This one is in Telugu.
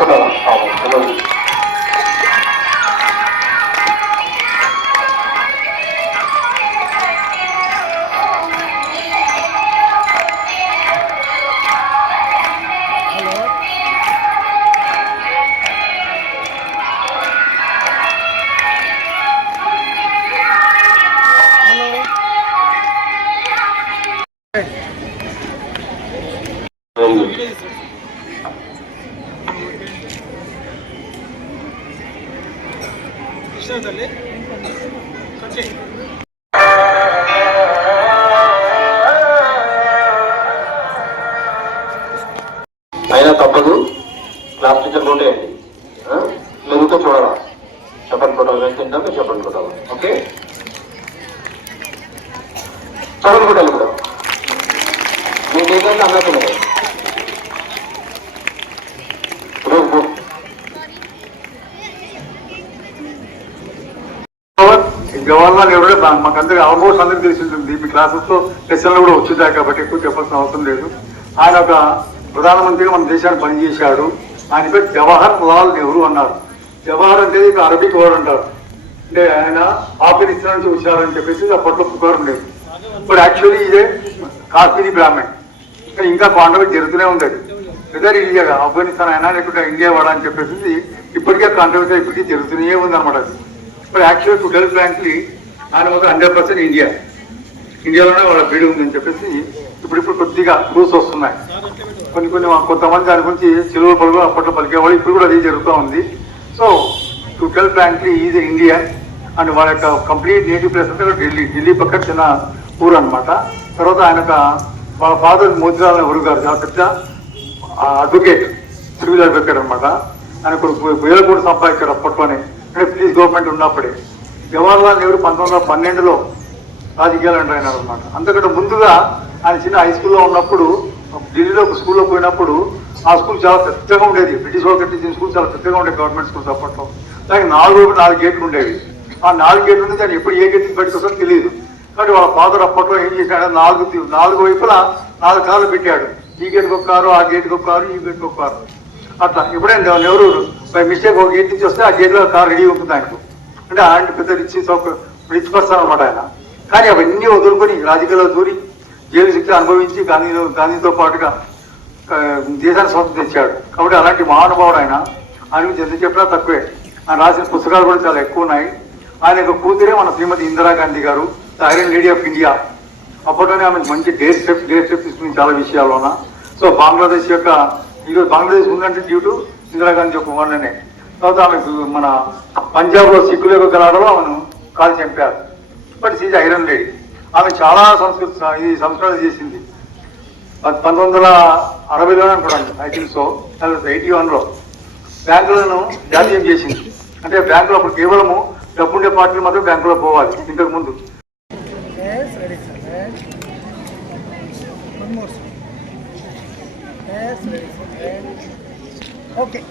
cái đầu phòng của mình Thank you. అవును, అయినా తప్పదు. క్లాస్ టీచర్ నోటేయండి లేకపోతే చూడాలా. చెప్పండి కొట్టాలి వేస్తుంటాం చెప్పండి కొట్టాలి ఓకే? చెప్పండి కొట్టాలి ఇప్పుడు మీ ఏదైనా అన్నట్టు జవహర్లాల్ ఎవరో మాకు అందరికి ఆల్మోస్ట్ అందరికీ తెలిసి ఉంటుంది మీ క్లాసెస్లో లెసన్లు కూడా వచ్చిందాయి కాబట్టి ఎక్కువ చెప్పాల్సిన అవసరం లేదు. ఆయన ఒక ప్రధానమంత్రిగా మన దేశాన్ని పనిచేశాడు. ఆయన పేరు జవహర్ లాల్ నెహ్రూ అన్నారు. జవహర్ అంటే ఇక అరబిక్ వర్డ్ అంటారు. అంటే ఆయన ఆఫ్ఘనిస్తాన్ నుంచి వచ్చారని చెప్పేసి అప్పట్లో పుకారు ఉండేది ఇప్పుడు యాక్చువల్లీ ఇదే కాశ్మీరీ బ్రాహ్మణ్. కానీ ఇంకా కాంట్రవర్ట్ జరుగుతూనే ఉంది వెదర్ ఇండియా ఆఫ్ఘనిస్తాన్ అయినా లేకుంటే ఇండియా వాడా అని చెప్పేసి ఇప్పటికే కాంట్రవర్సీ ఇప్పటికీ జరుగుతూనే ఉంది అనమాట అది. ఇప్పుడు యాక్చువల్ టు టెల్ ఫ్రాంక్లీ ఆయన ఒక హండ్రెడ్ పర్సెంట్ ఇండియా ఇండియాలోనే వాళ్ళ బీడు ఉందని చెప్పేసి ఇప్పుడు ఇప్పుడు కొద్దిగా రూల్స్ వస్తున్నాయి. కొన్ని కొన్ని కొంతమంది దాని గురించి చెరువు పలుగు అప్పట్లో పలికేవాళ్ళు ఇప్పుడు కూడా అది జరుగుతూ ఉంది. So to tell frankly is India and వాళ్ళ యొక్క కంప్లీట్ నేటివ్ ప్లేస్ అంటే ఢిల్లీ ఢిల్లీ పక్కన చిన్న ఊరు అనమాట తర్వాత ఆయన వాళ్ళ ఫాదర్ మోతిలాల్ నెహ్రూ గారు చాలా పెద్ద అడ్వకేట్ సివిల్ అడ్వకేట్ అనమాట ఆయన ఇప్పుడు వేల కోట్లు సంపాదించారు అప్పట్లోనే. అంటే గవర్నమెంట్ ఉన్నప్పుడే. జవహర్లాల్ నెహ్రూ పంతొమ్మిది వందల పన్నెండులో రాజకీయాలు ఆయన అనమాట అంతకంటే ముందుగా ఆయన చిన్న హై స్కూల్లో ఉన్నప్పుడు ఢిల్లీలో ఒక స్కూల్లో పోయినప్పుడు ఆ స్కూల్ చాలా పెద్దగా ఉండేది. బ్రిటిష్ వాళ్ళు కట్టించిన స్కూల్ చాలా పెద్దగా ఉండేది గవర్నమెంట్ స్కూల్స్ అప్పట్లో. దానికి నాలుగు నాలుగు గేట్లు ఉండేవి. ఆ నాలుగు గేట్లు ఉంది దాన్ని ఎప్పుడు ఏ గేట్లు పెట్టుకోసం తెలియదు. కాబట్టి వాళ్ళ ఫాదర్ అప్పట్లో ఏం చేశాడు? నాలుగు నాలుగు వైపులా నాలుగు కార్లు పెట్టాడు. ఈ గేట్కి ఒక కారు ఆ గేట్కి ఒక కారు ఈ గేట్కి ఒక కారు అట్లా ఎప్పుడైనా నెహ్రూ బై మిస్టేక్ ఒక గేట్ నుంచి వస్తే ఆ గేట్లో కార్ రెడీ ఉంటుంది ఆయనకు. అంటే ఆయన పెద్ద రిచ్ రిచ్ పర్సన్ అనమాట ఆయన. కానీ అవన్నీ వదులుకొని రాజకీయాల్లో దూరి జైలు శిక్ష అనుభవించి గాంధీలో గాంధీతో పాటుగా దేశాన్ని స్వంతం తెచ్చాడు. కాబట్టి అలాంటి మహానుభావుడు ఆయన. ఆయన గురించి ఎంత చెప్పినా తక్కువే. ఆయన రాసిన పుస్తకాలు కూడా చాలా ఎక్కువ ఉన్నాయి. ఆయన యొక్క కూతురే మన Shrimati Indira Gandhi garu the iron lady of India. అప్పట్లోనే ఆమె మంచి డేర్ స్టెప్ డేర్ స్టెప్ తీసుకుని చాలా విషయాల్లోన. సో బంగ్లాదేశ్ యొక్క ఈరోజు బంగ్లాదేశ్ ఉందంటే డ్యూ టు ఇందిరాగాంధీ యొక్క వల్లనే తర్వాత ఆమెకు మన పంజాబ్లో సిక్కుల యొక్క గలాడలో ఆమెను కాల్ చంపారు. But she's iron lady. ఆమె చాలా సంస్కృతి ఇది సంస్కరణ చేసింది. పంతొమ్మిది వందల అరవైలోనే అనుకోండి ఐ థింక్ సో ఎయిటీ వన్లో. బ్యాంకులను జాతీయం చేసింది. అంటే బ్యాంకులో అప్పుడు కేవలము డబ్బుండే పార్టీలు మాత్రం బ్యాంకులో పోవాలి ఇంతకు ముందు. Yes, ready, sir. Okay.